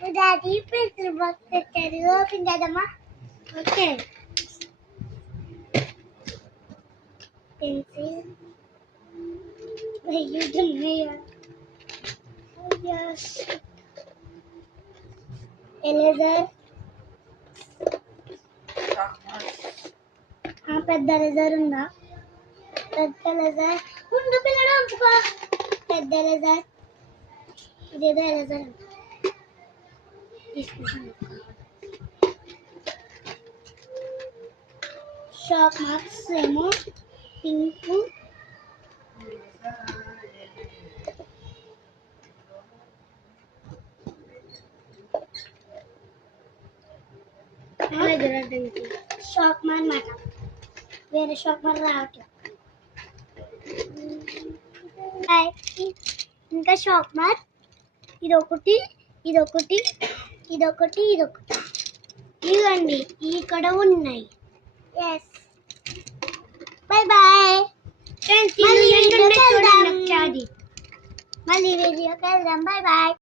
daddy pencil box పెట్టారు open చేద్దామా okay pencil eraser పెద్ద ఎరేజర్ ఉందా పెద్ద ఎరేజర్ ఉండు పిల్లడు అంపుకో పెద్ద ఎరేజర్ ఇదేదో ఎరేజర్ షార్ప్ మార్క్స్ ఏమో పింక్ షార్ప్ మార్ మాట వేరే షార్ప్ మార్ రావట్లేదు ఇంకా షార్ప్ మార్ ఇదొకటి ఇదొకటి ఇదొకటి ఇదొకటి ఇవ్వండి ఇక్కడ ఉన్నాయి ఎస్ బాయ్ బాయ్ మళ్ళీ వీడియోకి వెళ్దాం బాయ్ బాయ్